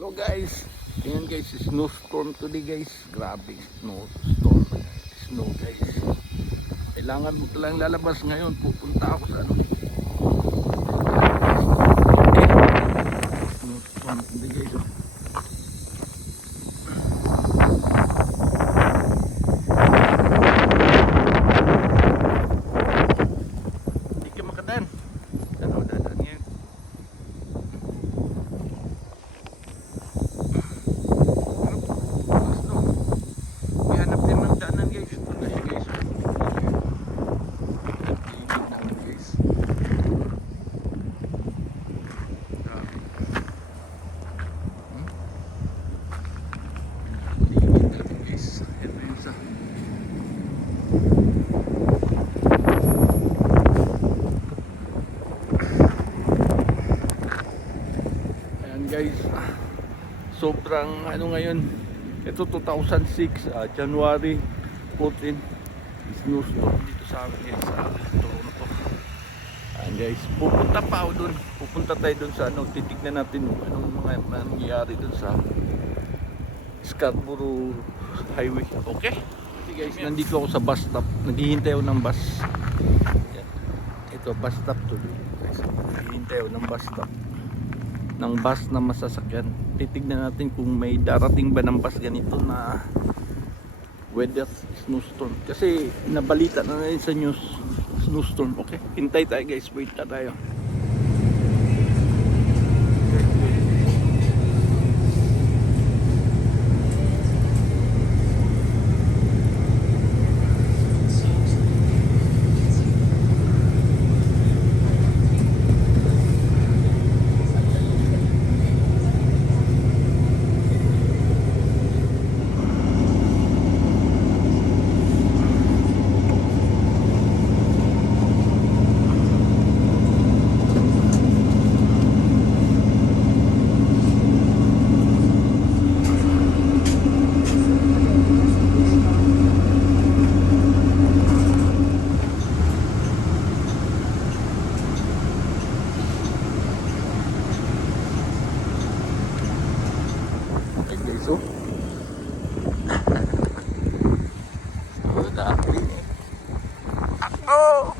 Hello guys, ayan guys, snowstorm today guys. Grabe snowstorm, snow guys. Kailangan mo lang lalabas ngayon. Pupunta ako sa ano, snowstorm today guys. Hindi ka makadaan. Ano dadaan ngayon? May hanap din ng daanan guys. Ito na siya guys. Iigit namin guys. Grabe. Iigit namin guys. Ito yung sa ayan guys. Sobrang ano ngayon. Ito 2006 January 14, snowstorm dito sa amin guys sa Toronto. Ayan guys, pupunta pa ako dun. Pupunta tayo dun sa ano, titignan natin anong mga nangyayari dun sa Scarborough Highway. Okay? Okay guys, nandito ako sa bus stop. Naghihintay ako ng bus. Ayan. Ito bus stop to guys. Naghihintay ako ng bus stop ng bus na masasakyan. Titignan natin kung may darating ba ng bus ganito na weather, snowstorm. Kasi nabalita na rin sa news, snowstorm. Okay, hintay tayo guys, wait na tayo. So, dami. Ako!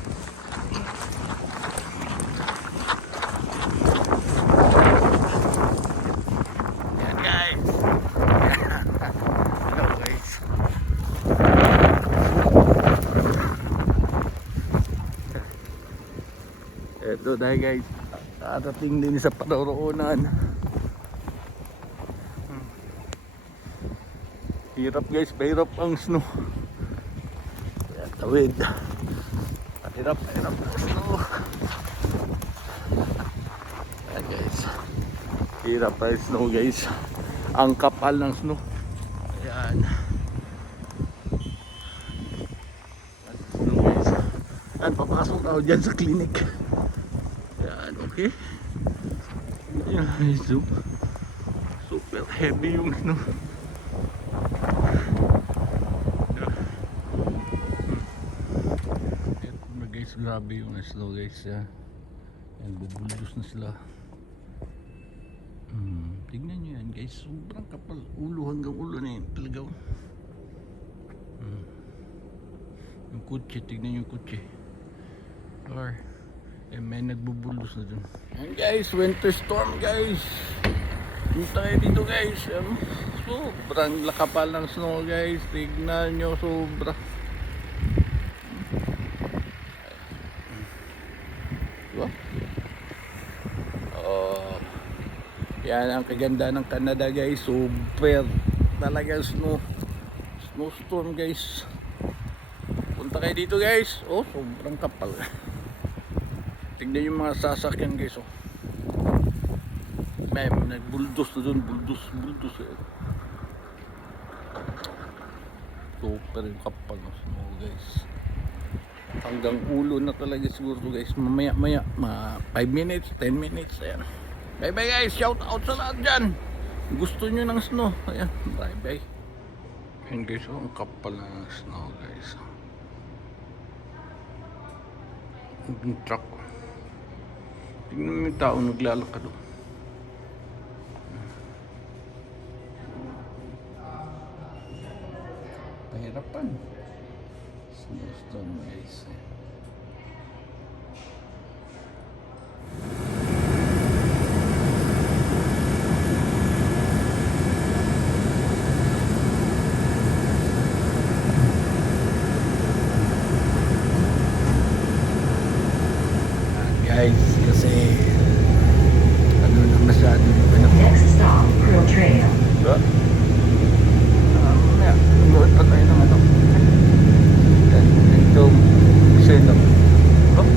Yan guys. Hello guys. Ito dahil guys, darating din sa paroroonan. Hirap guys, mahirap ang snow. Ayan, tawid. Mahirap ang snow. Ayan guys, hirap ang snow guys. Ang kapal ng snow. Ayan. Snow guys. Ayan, papasok ako dyan sa clinic. Ayan, okay. Ayan, super heavy yung snow. Guys, grabe yung snow guys. Yan, bubuldos na sila. Tignan nyo yan guys, sobrang kapal. Ulo hanggang ulo na yun talaga. Yung kutsi, tignan yung kutsi. Or may nagbubuldos na dun. Yan guys, winter storm guys. Punta kayo dito guys. Sobrang lakapal ng snow guys. Tignan nyo, sobra. Yan ang kaganda ng Canada guys. Super talaga snowstorm guys. Punta kayo dito guys. Oh, sobrang kapal. Tignan yung mga sasakyan guys. Oh, may nagbuldos na dun. Buldos super yung kapal ng snow guys. Hanggang ulo na talaga siguro guys. Mamaya 5 minutes, 10 minutes. Ayan. Bye bye guys, shout out sa lahat dyan. Gusto nyo ng snow. Ayan, bye bye. Ayan guys, ang kapal na snow guys. Yung truck. Tingnan mo yung tao naglalakad. Pan. Snowstorm guys. Guys, kasi ano na masyado ano. Next stop, Pearl Trail. Diba? Mamaya, lumood pa tayo ng ano. Yan, ito, sino. Oh.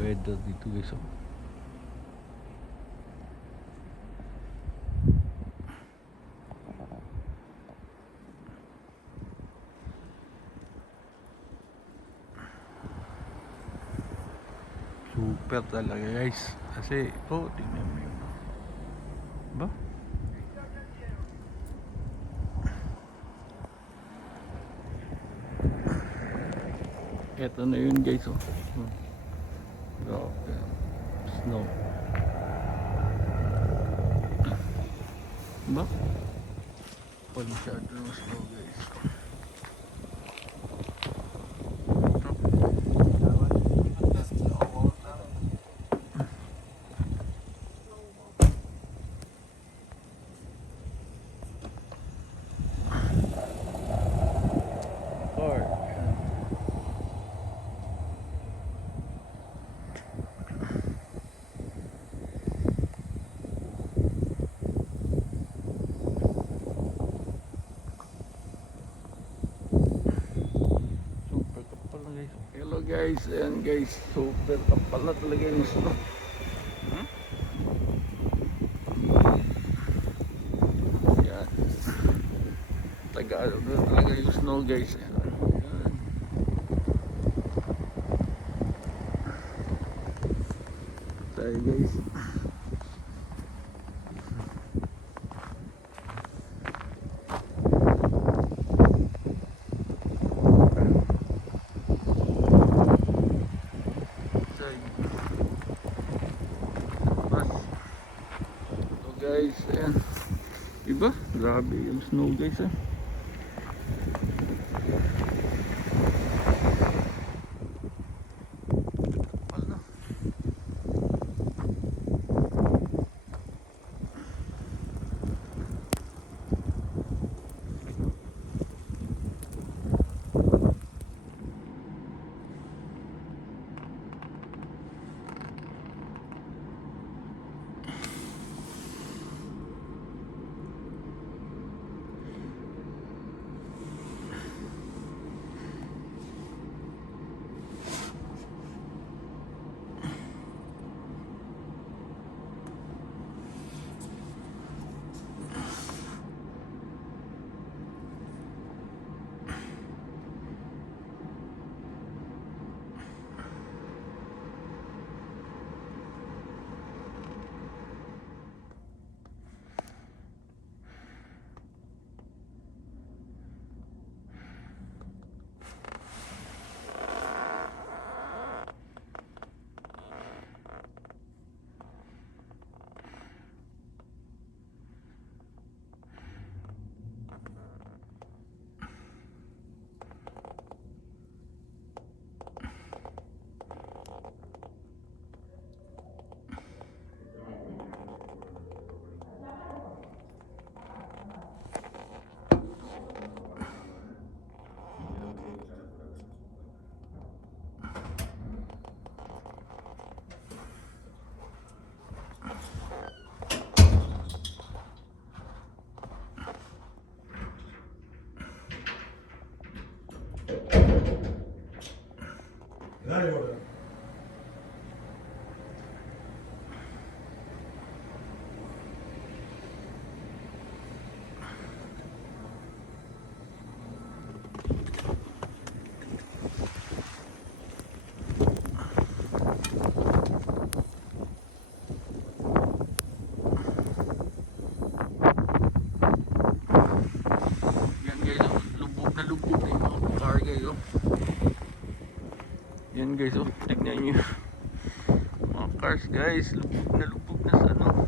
Weather dito guys. Oh. Super talaga guys. Kasi, oh, tingnan mo yun. Ba? Eto na yun guys, oh. Grabe. Snow. Ba? Masyado ng snow guys. Super kapal na guys. Hello guys, ayan guys. Super kapal na talaga yung snow. Ayan. Tagalog na talaga yung snow guys. Ayan. Tayo guys. So guys, ayan. Diba? Grabe yung snow guys eh. Kapal na. Yan guys, oh, tignan nyo. Mga cars guys, lubog na sa ano.